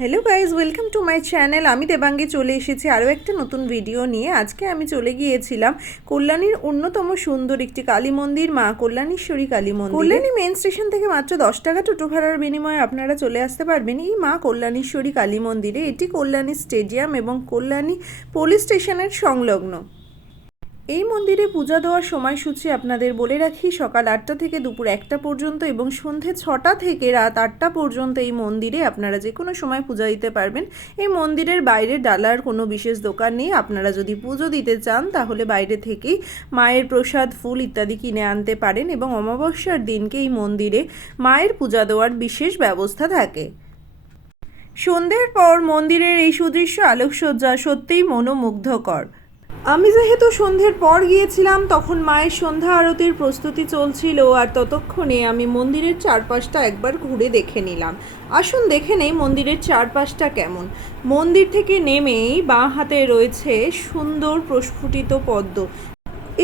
Hello guys welcome to my channel আমি দেবাঙ্গে চলে এসেছি আরও একটা নতুন ভিডিও নিয়ে। আজকে আমি চলে গিয়েছিলাম কল্যাণীর অন্যতম সুন্দর একটি কালী মন্দির, মা কল্যাণীশ্বরী কালী মন্দির। কল্যাণী মেন স্টেশন থেকে মাত্র দশ টাকা টোটো ভাড়ার বিনিময়ে আপনারা চলে আসতে পারবেন এই মা কল্যাণীশ্বরী কালী মন্দিরে। এটি কল্যাণী স্টেডিয়াম এবং কল্যাণী পুলিশ স্টেশনের সংলগ্ন। এই মন্দিরে পূজা দেওয়ার সময়সূচি আপনাদের বলে রাখি, সকাল আটটা থেকে দুপুর একটা পর্যন্ত এবং সন্ধে ছটা থেকে রাত আটটা পর্যন্ত এই মন্দিরে আপনারা যে কোনো সময় পূজা দিতে পারবেন। এই মন্দিরের বাইরে ডালার কোনো বিশেষ দোকান নেই। আপনারা যদি পুজো দিতে চান, তাহলে বাইরে থেকেই মায়ের প্রসাদ, ফুল ইত্যাদি কিনে আনতে পারেন এবং অমাবস্যার দিনকে এই মন্দিরে মায়ের পূজা দেওয়ার বিশেষ ব্যবস্থা থাকে। সন্ধ্যের পর মন্দিরের এই সুদৃশ্য আলোকসজ্জা সত্যিই মনোমুগ্ধকর। আমি যেহেতু সন্ধ্যের পর গিয়েছিলাম, তখন মায়ের সন্ধ্যা আরতির প্রস্তুতি চলছিল আর ততক্ষণে আমি মন্দিরের চারপাশটা একবার ঘুরে দেখে নিলাম। আসুন দেখে নেই মন্দিরের চারপাশটা কেমন। মন্দির থেকে নেমেই বাঁ হাতে রয়েছে সুন্দর প্রস্ফুটিত পদ্ম।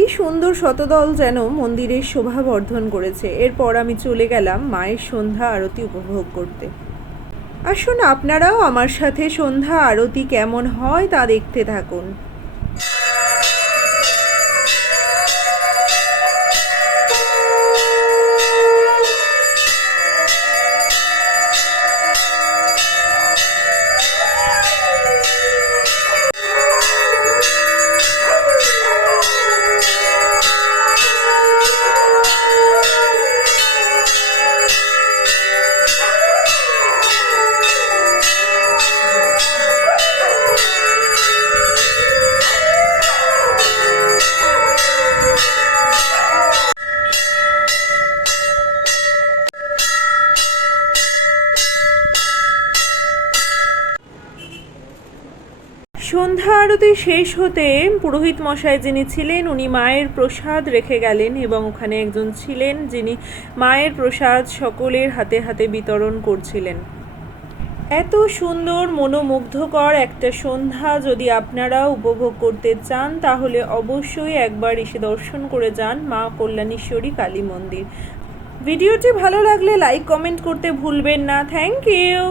এই সুন্দর শতদল যেন মন্দিরের শোভা বর্ধন করেছে। এরপর আমি চলে গেলাম মায়ের সন্ধ্যা আরতি উপভোগ করতে। আসুন আপনারাও আমার সাথে সন্ধ্যা আরতি কেমন হয় তা দেখতে থাকুন। সন্ধ্যা আরতি শেষ হতে পুরোহিত মশাই যিনি ছিলেন, উনি মায়ের প্রসাদ রেখে গেলেন এবং ওখানে একজন ছিলেন যিনি মায়ের প্রসাদ সকলের হাতে হাতে বিতরণ করছিলেন। এত সুন্দর, মনোমুগ্ধকর একটা সন্ধ্যা যদি আপনারা উপভোগ করতে চান, তাহলে অবশ্যই একবার এসে দর্শন করে যান মা কল্যাণেশ্বরী কালী মন্দির। ভিডিওটি ভালো লাগলে লাইক, কমেন্ট করতে ভুলবেন না। Thank you.